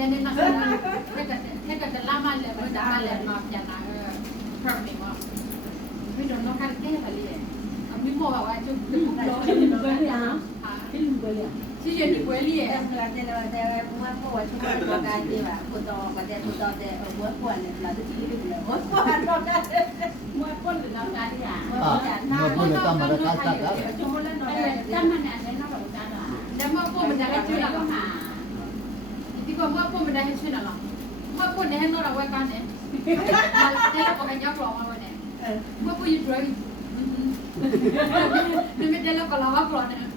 den är nästan tänk att det lamar eller vad det är eller något jag när perming va vi don't know kan det heller mi mo va ju det på blåที่ยืนอยู่เวลี่เองแต่เมื่อปวดช่วงประการที่ว่าปวดตอประเดี๋ยวปวดตอแต่หัวปวดเนี่ยเราจะชี้ไปเลยหัวปวดก็ได้หัวปวดหรือเราการที่อ่ะหัวปวดหน้าหัวปวดก็ได้ช่วงนั้นเราได้จำมันอันนี้เราแบบจำอ่ะแล้วเมื่อปวดมันจะให้ช่วยเราหาที่ว่าเมื่อปวดมันจะให้ช่วยเราเมื่อปวดเนี่ยให้เราไว้กันเนี่ยให้เราปกันยักษ์รองมาวันเนี่ยเมื่อปวดอยู่ด้วยนี่ไม่ได้เราก็เราว่าปวดเนี่ย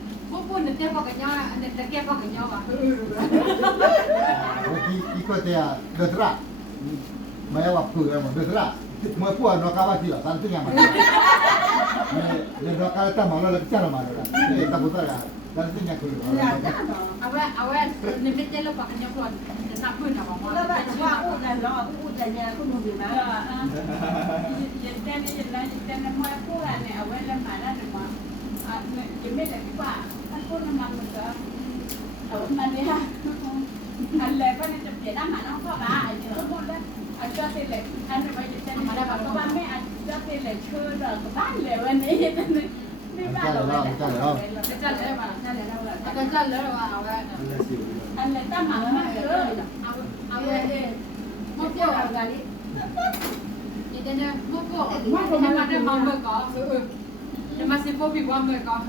pun nanti apa kanya, nanti apa kanya apa? Ikut dia bergerak, macam apa yang bergerak. Mereka pun nak kawat dia, santai yang mana. Ni nak kawat tak malu lagi cara mana lah. Ni tak betul lah. Santai yang kuru. Awak, ni mesti lo pakai yang pun, nak pun apa malu. Kalau baca udah lo, udahnya aku mau di mana? Jadi mau pun ni awak lemah ada mah. Jadi tak apa. Aku nama muda, mana dia? Kalau apa ni jadi nama orang kau lah, itu pun dah. Ajar selek, anda macam jadi mana kalau kami ajar selek cerita keban lewan ni, ni baru dah. Ajar lewan mana? Ajar lewan awak. Anda tak mahu mana? Awak ni, mungkin awak kali. Jadi ni mungkin mana mahu mereka, dia masih kopi mahu mereka.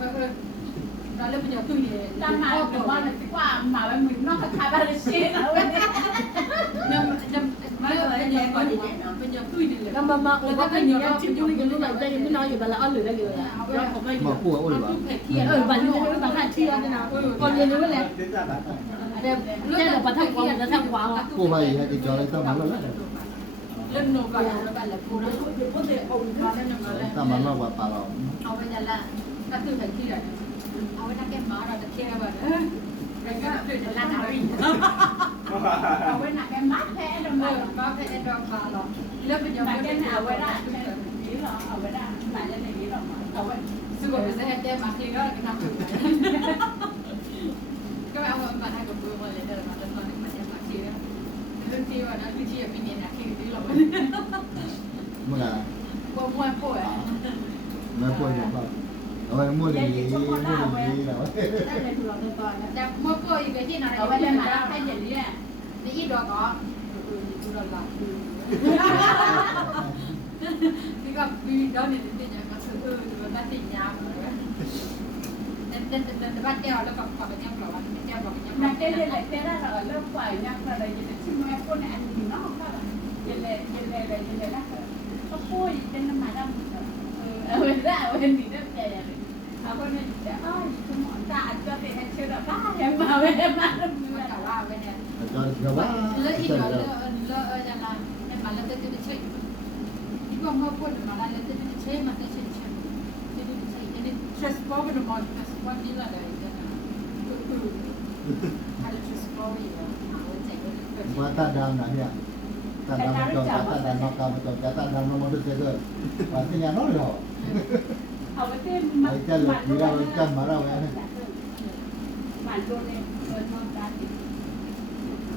Đó là bây giờ tôi để ta mà kiểu bao là cái quả mà mình nó khai bao là xế nó vậy bây giờ tôi để mà người ta cái nhiều chuyện vui cái lúc này đây mới nói gì bà là ăn lười đây rồi là không ai mà của ôi bà bà như thế bà hai chia thế nào còn nhiều nữa là đây là bà thằng quang người ta thằng quang của mày hay thì cho lấy tao bán luôn đấy lên nổ vào là bạn là phụ nữ có thể ổn định lên nổ vào tao bán lo quả bà loเอาไปนั่นแหละก็คือแบบที่แบบเอาไว้นั่งแก้มหมาเราจะเที่ยวแบบแล้วก็คือจะลั่นอะไรเอาไว้หนักแกมัดแท้ดม ก็แค่ดอกฟ้าหรอกเลือกเป็นยัง หนั ไง กแก เป็น เอา เอา ไว้ ไว้ ได้ ได้ นี่หรอเอาไว้ได้หนักจะอย่างนี้หรอเอาไว้ ซึ่งก็เป็นแค่มาทีก็ทำถูกก็เอามาให้กับมือมาเลยเดินมาจนตอนนี้มันยังมาทีแล้วเรื่องที่ว่านะคือที่ปีนี้นะที่ที่เรา เมื่อไหร่ ว่าม้วนป่วย ไม่ป่วยหรือเปล่าเอาไว้มั่วดีมั่วดีแล้ว ได้เลยถูกเราตัวก่อน แต่ม้วนป่วยอยู่ในที่ไหน เอาไว้ได้มาให้อย่างนี้ ในอีดอกอ๋อดูดอกหลับนี่ก็มีดอกนี่ที่เนี่ยก็คือมันตัดสินยาเหมือนกันแต่บ้านแก้วแล้วก็ขอไปแก้วก่อนแก้วบอกยัง หนักแกเลยแกได้เราเริ่มปล่อยนักอะไรอย่างนี้ชิมแม่คนอันนี้น้องก็ยังเลยนะก็พูดเป็นน้ำมันดำเอาไว้ได้เอาไว้หนีได้ใจเลยเอาคนนี้จะอ้อยคุณหมอตาจะเป็นเชื้อบ้าอย่างมาเว้ยมา แต่ว่าไว้เนี่ย cho nó quá แล้วอีกแล้วจะมาให้มันแล้วจะใช้ที่ว่าเมื่อพูดมาแล้วจะใช้มันจะใช้อันนี้ transport เป็นมอเตอร์transport นี่แหละเลยจะนะคือถ้าจะ transport อยู่แล้วเอาใจก็ ว่าตัดดาวนะเนี่ยตัดดาวมาจอดตัดดาวนอกกาวมาจอดตัดดาวมาดูเสร็จวันที่งานน้อยหรอ เอาไปเต้น ไอ้เจ้าเลยมีเราจำมาเราไง หมันโดนเลยโดนทำการติด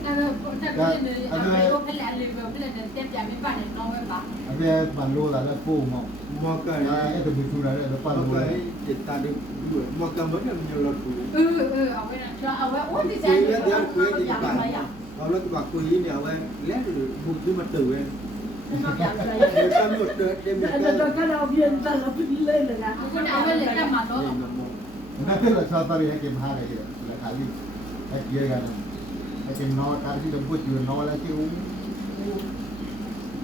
ถ้าก็เป็นแหล่งรีวิวเป็นแหล่งเต็มใจไม่ปั่นในน้องไว้ปะ ไอ้เบี้ยมันรู้แล้วปูมอง Mokaไอ้ตัวมีชูอะไรแล้วปั่นรู้ Moka kita ada dua Moka mana menjual aku เอาไว้นะ เอาไว้โอ้ยที่ใจ Kuih dia kuih di อย่างไร depan อย่าง Kalau tu kuih ni awak lihat buku mata kan อย่างไร Dia mut dia mut ถ้าเราเพียนแต่เราเพิ่งเล่นเลยนะ คุณเอาไว้เลยแต่มาโน้ นั่นคือเราชอบตอนนี้ให้เกมห้าเลยราคาลิให้เยอะกันให้เกมนอการที่เราพูดอยู่นอแล้วที่อู้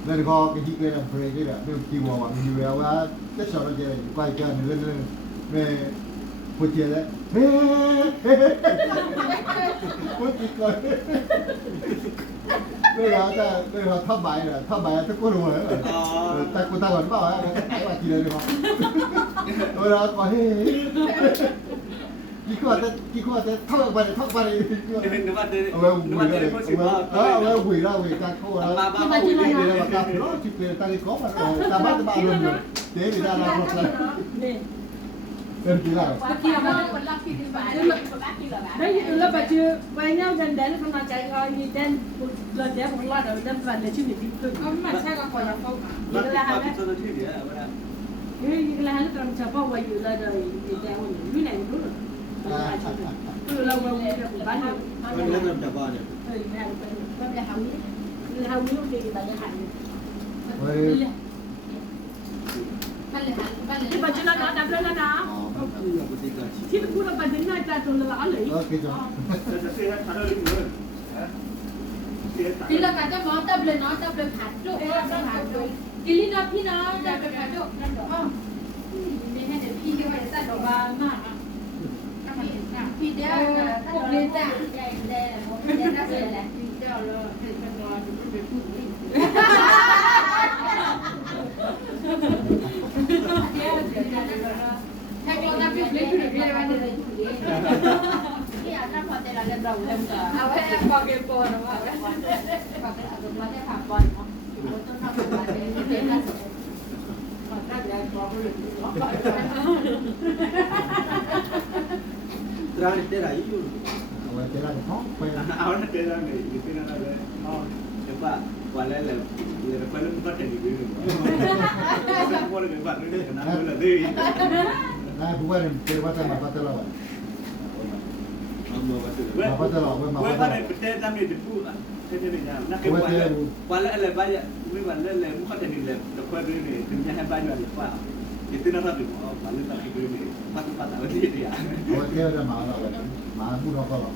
แล้วก็cáiที่เราเพลย์เนี่ยเรื่องที่ว่ามีอยู่แล้วว่าจะสอนเราจะไปกันเรื่องเนี่ยพูดเยอะแล้วเฮ้พูดอีกก่อนเวลาทับใบเนี่ยทับใบทุกคนรู้เลยแต่กูตาก่อนเปล่าไอ้ว่าทีเดียวเลยมั้งเวลาก็เฮ้กี่ขวดจะทับไปทับไปเอาไว้หุยเลยเอาไว้หุยแล้วหุยการเข้าแล้วที่มาที่ไหนเนี่ยว่าการร้อนจิตเลยตาลิกอมันตาบ้าเลยเจ๊ไม่ได้เราหมดเลย นี่ เป็นกี่แล้ว ว่าเกี่ยวกับคนรักที่ดีกว่าคนรักที่เหลือ đấy là bà chưa quay nhau gần đến không mà chạy coi như đến lần đấy một loạt rồi đến lần để chưa bị thương เขาไม่ใช่ก็ขอจะเข้ามา มันเป็นตัวที่เดียวเวลา như là hắn làm sao bao quayอยู่เลยเลยแต่วันนี้ไหนรู้หรอคือเราเราบ้านเรา มันเริ่มจากบ้านเนี่ย แม่เป็นก็จะทำนี้คือทำนี้ดีแต่จะหัน เฮ้ย บ้านเลยบ้านเลย ปัจจุบันนะดับแล้วนะ อ๋อ คือปกติก็ ที่เป็นผู้รับบัตรหน้าตาตรงละเลย โอเคจ้ะ ทีละกันจะมองตับเลยเนาะตับเลยผัดลูกผัดลูกกินลิ้นนะพี่น้องตับเลยผัดลูกนั่นหรอไม่ให้เดี๋ยวพี่ที่ว่าจะตัดออกมามากอ่ะพี่เดียวพวกนี้จ้ะ ใหญ่แดงเด่นน่าเสียแหละ พี่เดียวเลยให้ฉันนอนไม่ไปพูดนี่ถ้าเราทำอยู่เล็กอยู่เล็กวันเดียวอยู่เล็ก ที่อาจจะพอแต่เราเรียนเราเริ่มจะ เอาไว้บอกเกมโปนเอาไว้ ก่อนเป็นอารมณ์เราได้ผ่านบอลเนาะจนทำมาเป็นการสม ตราเตะไรอยู่ เอาไว้เจอกันท้องไป เอาหน้าเตะไรเนี่ยอยู่ที่นั่นเลยอ๋อเดี๋ยวว่าวันแรกเลยเดี๋ยวไปเริ่มก็จะดีขึ้นสักวันหนึ่งวันนึงเนี่ยนะมันละดี นายผู้ว่าเนี่ยเจอว่าจะมาพัฒนาวัน เว้ยถ้าในประเทศนั้นมีแต่พูดอ่ะแค่นี้นะนักเก็บวันละอะไรบ้างเนี่ยไม่วันละอะไรมันเขาจะดีเลยแต่คนอื่นเนี่ยถึงจะให้บ้านอยู่หรือเปล่าitu nak tapi malu tak ikut ni, patut awak ni dia. เอาไว้เจอกันมาแล้วมาพูดเราก็หรอก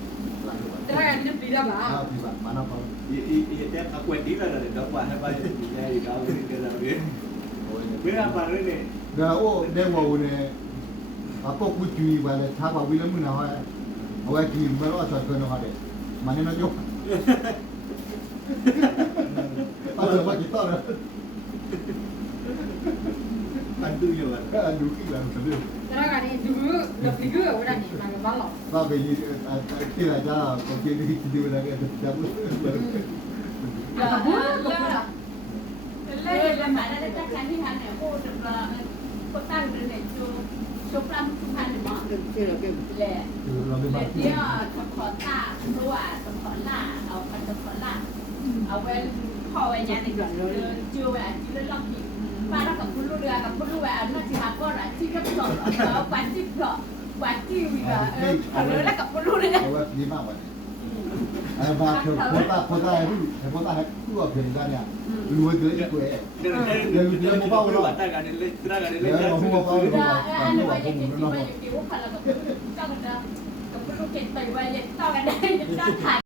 แต่ถ้าอันนี้ปีละบาท เอาที่บ้านมาแล้วก็ Ia aku ni lah ada dapat apa yang kau ni dia ni. โอ้ย Bila apa ni? เดี๋ยวโอ้เดี๋ยววันนี้อาก็คุยจุยไปเลยถ้าว่าวิลมึงนะว่าเอาไว้กินไม่รู้ว่าจะเกินอะไรมันนี่นะยกเอาเถอะว่ากี่ต้นเลย Bantu je kan. ก็ดูกี่แล้วกันดู แต่ถ้าอันนี้ดูเดี๋ยวปีก็เอาไว้ได้นี่มันก็บ้าหรอก ก็ไปยืนที่ไหนจ้าก็กินที่ดูอะไรกันจะรู้ แต่พูดก็ เลยมาได้จากการที่ทางเนี่ยพูดว่าคนตั้งเรื่องเนี่ยชูปลาทุกพันเนี่ยมั้งแหละ คือเราเป็น เดี๋ บ้า ยวเดี๋ยวขอตาเพราะว่าขอล่าเอาไปขอล่าเอาไว้พ่อไว้ยันในเดือนเลยจิ้วไว้จิ้วเล่นล็อกอีกป้าแล้วกับคุณลูกเรือกับคุณลูกแหวนน่าจะหาก้อนอะไรที่ก็ปลอกเอากวาดที่ปลอกกวาดที่วีก็เอาเลยแล้วกับคุณลูกเรือ เอาไว้ดีมากกว่าไอ้บ้าคือคนตายรู้แต่คนตายรู้ว่าเพียงกันเนี่ยรู้ว่าเกิดอะไร Dia mau bawa lu tak kan dia tak kan dia. Dia mau bawa lu. อันนี้ว่าอย่างที่ว่าอย่างที่ว่าพลังกับคุณลูกเก่งไปไว้เล่นต่อกันได้ยังต้องถ่าย